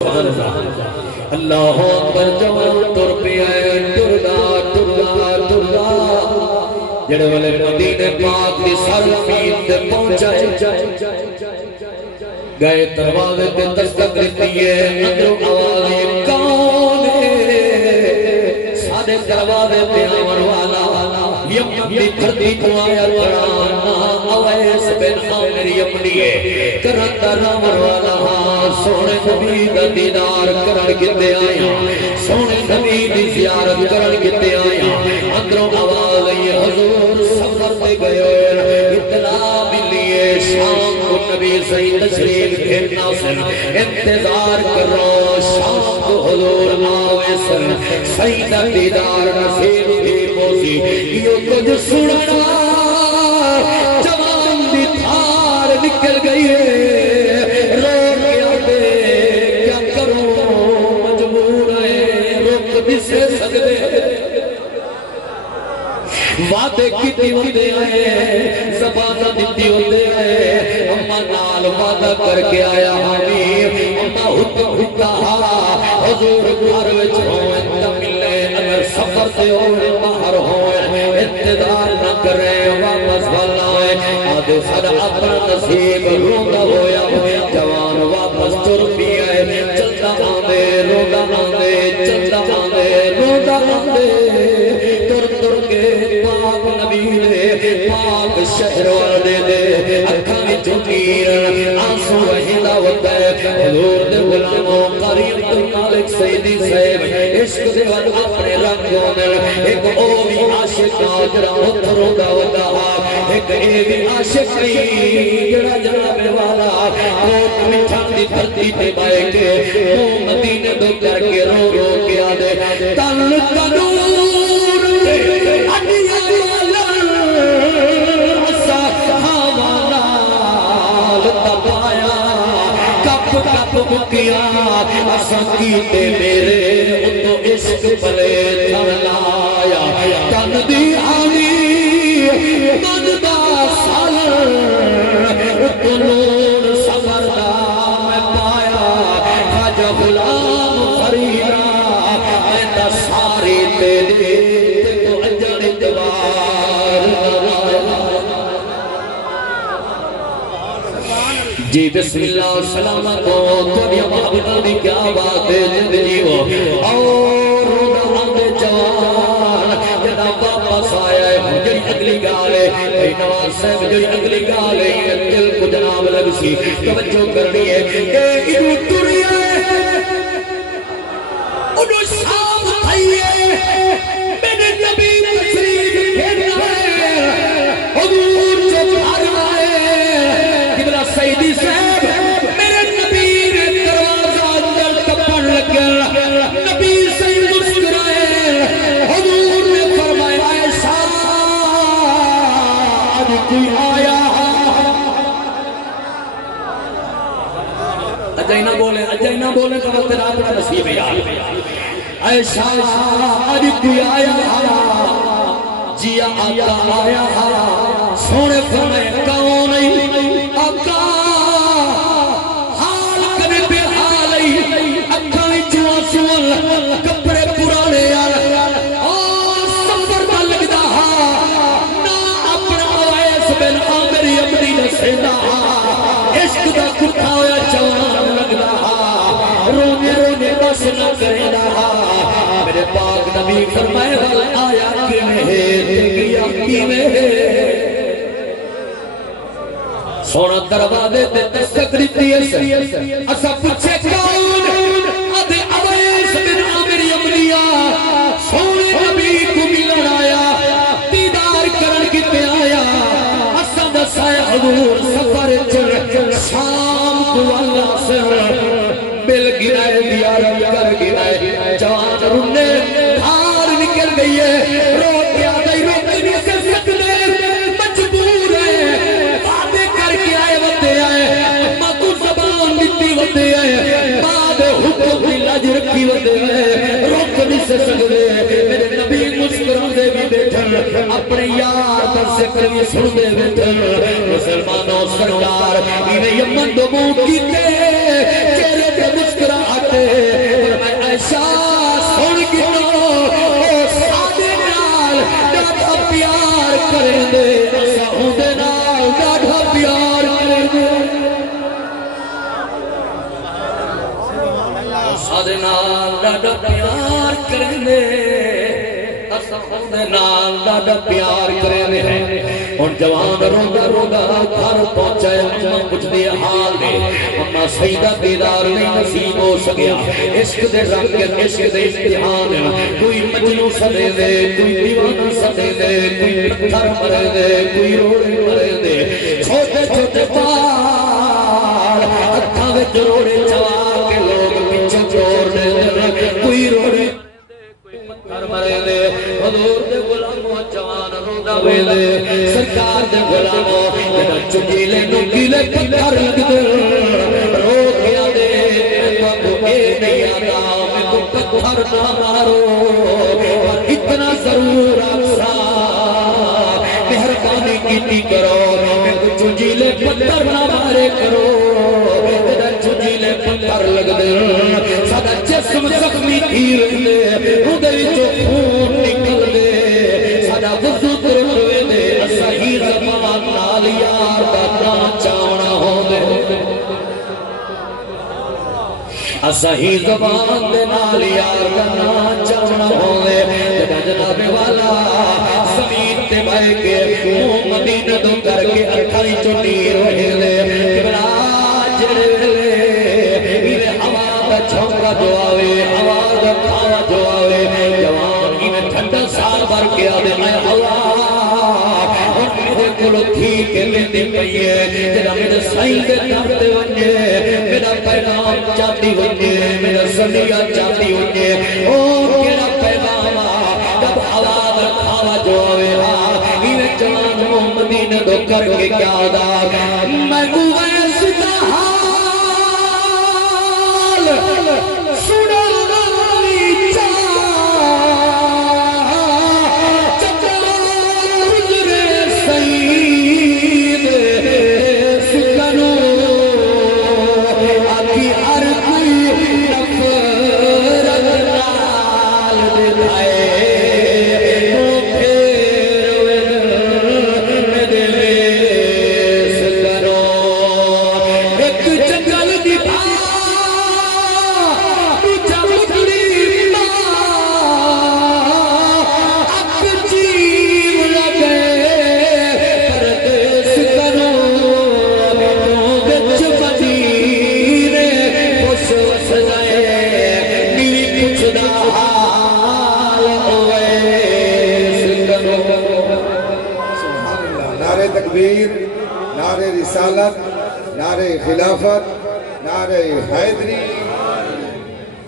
اللہ اکبر جوان تر پیا ٹردا جڑے والے مدینے پاک کی سرزمین تے پہنچے گئے دروازے تے دستک دیتی ہے اندروں آواز کون ہے سارے دروازے تے آور والا یمن دی دھرتی کو آیا کرانا اویس بن عامر یمنی ہے کرتا رامر والا سونے نبی دا دیدار کرن کتے آیا سونے نبی دی زیارت کرن کتے آیا اندروں آواز آئی حضور سفر دے گئے اطلاع ملیے شام کو نبی صحیح تشریف گھرنا سن انتظار کرو شام کو حضور آوے سن صحیح دا دیدار نصیب بھی موسی یہ کچھ سننا جوان دی تھار نکل گئی ہے رو گیا دے کیا کروں مجبور ہے روک بھی سے سکتے وعدے کیتی ہوندے ہیں زبانہ دیتی ہوندے ہیں اممہ نال وعدہ کر کے آیا حبیب اممہ حکا حضور گھر وچ ہوئے تملے اگر سفر سے ہوئے باہر ہوئے انتظار نہ کرے واپس والا ہے آدھے سر اپنا نصیب روندہ ہویا جوان واپس تر بھی ہے چلتا آندے روندہ آندے چلتا آندے روندہ آندے تر کے پاک نبی دے پاک شہر والے دے اکھاں چونیر آنسو رہندا ہوتا ہے حضور دے غلاموں قریب تو مالک سیدی صاحب عشق دے ول اپنے رنگوں میں ایک او بھی عاشق جڑا اتروندا ہوتا ایک اے بھی عاشق نہیں جڑا جناب والا کوٹ مٹھا دی دھرتی تے بیٹھ کے مدینے دو کر کے رو رو کے آدے تن تنور سکیتے میرے اتو عشق پلے تھرلایا تن دی آنی من دا سالر اتو نور سفر دا میں پایا خواجہ غلام فریدہ میں دا ساری تیرے تو اجڑ دوار جی بسم اللہ سلامت ہو تبھی محبتہ دی کیا بات ہے جد جیو اور روڈہ جوان جدا واپس آیا ہے جڑی اگلی گالے اے نواز صاحب جڑی اگلی گالے دل کو جناب لگ سی توجہ کرنی ہے اے انہوں تری ہے انہوں شام تھائیے میرے نبی تشریف پھیرنا ہے حضور جو بھارنا ہے قبلہ سیدی صاحب میرے نبی نے دروازہ اندر ٹپڑ لگا نبی صحیح مسکرائے حضور نے فرمایا عائشہ آج کوئی آیا اجائی نہ بولے تو وقت رات کا نصیب ہے عائشہ آج کوئی آیا جی آقا آیا سونے فرمائے کون نہیں آقا حال کبھی بے حال ہی اکھائی چوا سوال کپڑے پرانے سفر کا لگتا نا اپنا ویس بن عامر یمنی نسیدہ عشق دا کٹھا ہویا جوان لگتا رونے رونے بس نہ کرے میرے پاک نبی فرمائے والا آیا کہ میں کی میں سونا دروازے تے دستک دیتی ہے اسا پوچھے کون ادھے اویس بن عامر یمنیہ سونے نبی کو ملن آیا دیدار کرن کتے آیا اسا دسائے حضور سفر چل شام کو اللہ سے مل گرائے دیارت کر گرائے جوان رونے دھار نکل گئی ہے رو کے آگئی روک نہیں کر سکتے مجبور ہے وعدے کر کے آئے وطے آئے ماتو زبان نتی وطے آئے بعد حکم کی لج رکھی وطے آئے روک نہیں سے سکتے میرے نبی مسکران دے بھی بیٹھن اپنے یار در سے کریے سن دے بیٹھن مسلمانوں سرکار انہیں یمن دو منہ کیتے چہرے پہ مسکراہٹ شاہ سن گنو او سادے نال ڈاڈا پیار کریں دے اسا ہوندے نال ڈاڈا پیار کریں دے سادے نال ڈاڈا پیار کریں دے اسا ہوندے نال ڈاڈا پیار کریں دے اور جوان روندہ روندہ گھر پہنچا ہے اماں کچھ دے حال دے اماں سیدہ بیدار نہیں نصیب ہو سکیا عشق دے رنگ کے عشق دے امتحان کوئی مجنو سدے دے کوئی دیوانہ سدے دے کوئی پتھر مرے دے کوئی روڑے مرے دے چھوٹے چھوٹے پار ہتھاں وچ روڑے چوا کے لوگ پیچھے چھوڑ دے کوئی روڑے پتھر مرے دے حضور دے غلاموں جوان روندہ ویلے سرکار دے غلاموں جڑا چکیلے نکیلے پتھر لگ دے رو گیا دے میں تو اے نہیں آتا میں تو پتھر نہ مارو اور اتنا ضرور آسا مہربانی کیتی کرو میں تو چکیلے پتھر نہ مارے کرو جڑا چکیلے پتھر لگ دے سادہ جسم زخمی تھی رہے ہدے جو خون نکل دے سادہ وضو روے دے صحیح زبان نال یار دا چاونا ہو دے صحیح زبان دے نال یار دا چاونا ہو دے جناب والا زمین تے بھائی کے مدینہ دو کر کے اکھائی چونی روے دے بلا جڑے ویلے ہوا دا چھوکا جو آوے ہوا دا کھاوا جو آوے جوان ہی میں ٹھنڈا سال بھر کے آدھے میں ہوا اور میرے کلو تھی کے لیندی پئیے جنہا میرے سائن دے نامتے ونجے میرا پیغام چاہتی ونجے میرا سنیا چاہتی ونجے اور میرا پیغام جب ہوا دا کھاوا جو آوے ہی میں جوان مدینہ دو کر کے کیا دا میں اویس دا نعرہ رسالت نعرہ خلافت نعرہ حیدری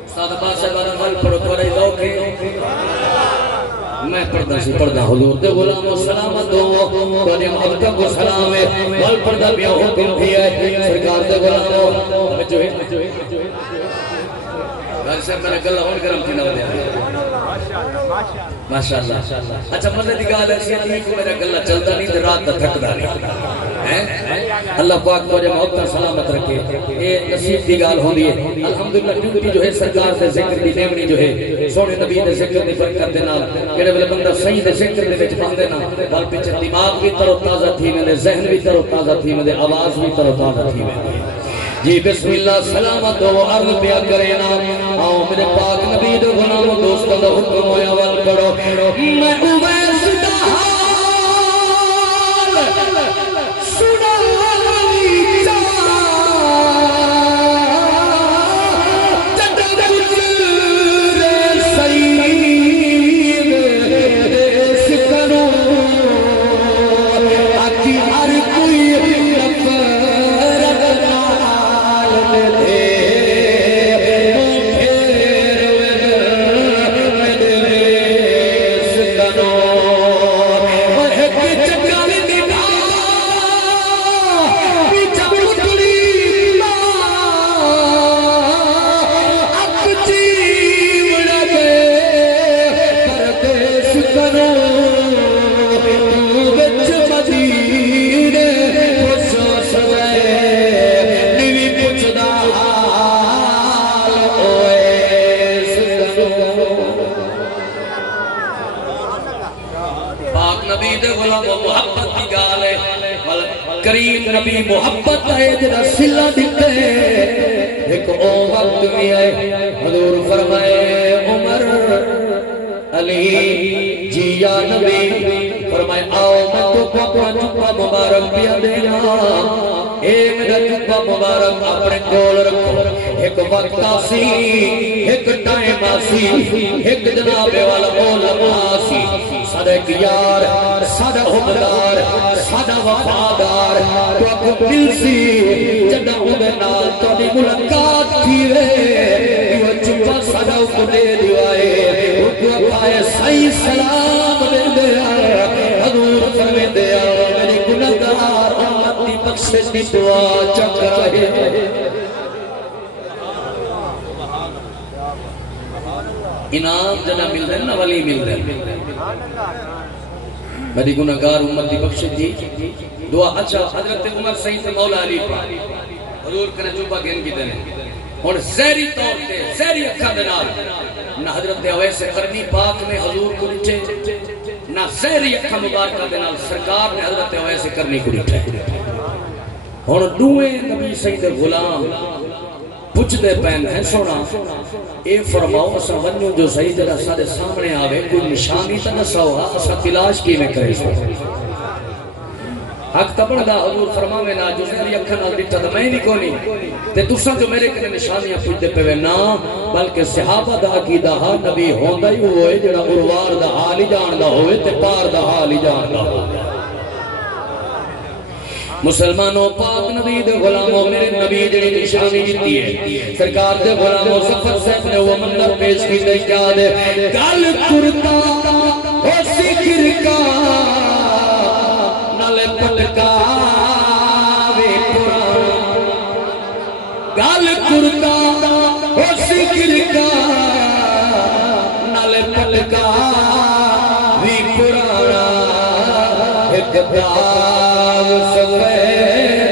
استاد بادشاہ بارہ مل پڑھو پڑھائی لوکے میں پڑھتا سی پڑھتا حضور دے غلام و سلامت ہو توجہ محبتہ کو سلام ہے مل پڑھتا بیا حکم بھی ہے سرکار دے غلام ہو جو ہے گھر سے میرا گلہ ہون کرم تھی نہ ہو دیا ماشاءاللہ اچھا مزے دی گال ایسی ہے کہ میرا گلہ چلتا نہیں تو رات دا تھکدا نہیں اللہ پاک کو جو محبت سلامت رکھے یہ نصیب دی گال ہوندی ہے الحمدللہ ڈیوٹی جو ہے سرکار دے ذکر دی نیمنی جو ہے سونے نبی دے ذکر دی برکت دے نال جڑے ویلے بندہ صحیح دے ذکر دے وچ پاندے نا بل پیچھے دماغ بھی تر و تازہ تھی میں ذہن بھی تر و تازہ تھی میں آواز بھی تر و تازہ تھی میں جی بسم اللہ سلامت و عرض پیا کرینا آؤ میرے پاک نبی دے غلام و دوستوں دا حکم ہویا وال پڑھو میں اویس دا حال سنائی چاہ جد گزر سید سکنو آکی ہر کوئی نفرت نبی دے غلام محبت کی گال ہے کریم نبی محبت ہے جدا سلہ دکھتے ایک او وقت بھی آئے حضور فرمائے عمر علی جی یا نبی فرمائے آؤ میں تو اپنا جبہ مبارک پیا دینا اے میرا جبہ مبارک اپنے کول رکھو ایک وقت آسی ایک ٹائم آسی ایک جناب والا علماء آسی سادہ ایک یار سادہ حبدار سادہ وفادار تو اکو دل سی جدہ ادھنال تو دی ملاقات تھی رے یہ جبہ سادہ اکو دے دیوائے اکو اپائے صحیح سلام دے دے آئے حضور فرمے دے آئے میری گناہگار امتی بخشش کی دعا چک رہے انعام جنہ مل رہے نا ولی مل رہے میری گناہگار امتی بخشش دی دعا اچھا حضرت عمر سید مولا علی حضور کرنے جوبہ گن کی دینے اور زہری طور تے زہری اکھا دنال نہ حضرت اویس قرنی پاک نے حضور کو لٹھے نہ زہری اکھا مبارکہ دنال سرکار نے حضرت اویس قرنی کو لٹھے اور دوئے نبی سید غلام پچھ دے پہن ہے سونا اے فرماؤ اسا ونیوں جو صحیح جرہ سارے سامنے آوے کوئی نشانی تا نہ سوہا اسا تلاش کی میں کرے سو حق تبڑ دا حضور فرماوے نا جو زہری اکھا نال ڈٹھا دا میں نہیں کونی تے تُسا جو میرے کنے نشانیاں پوچھ دے پہوے نا بلکہ صحابہ دا عقیدہ ہا نبی ہوندہ ہی ہوئے جڑا اروار دا حال ہی جان دا ہوئے تے پار دا حال ہی جان دا ہوئے مسلمانوں پاک نبی دے غلاموں میرے نبی جڑی نشانی جیتی ہے سرکار دے غلاموں سفر صاحب نے وہ منظر پیش کی دے کیا دے گل کرتا ہو سکر کا نالے پٹکا وے پرانا گل کرتا ہو سکر کا نالے پٹکا وے پرانا ایک داغ سفید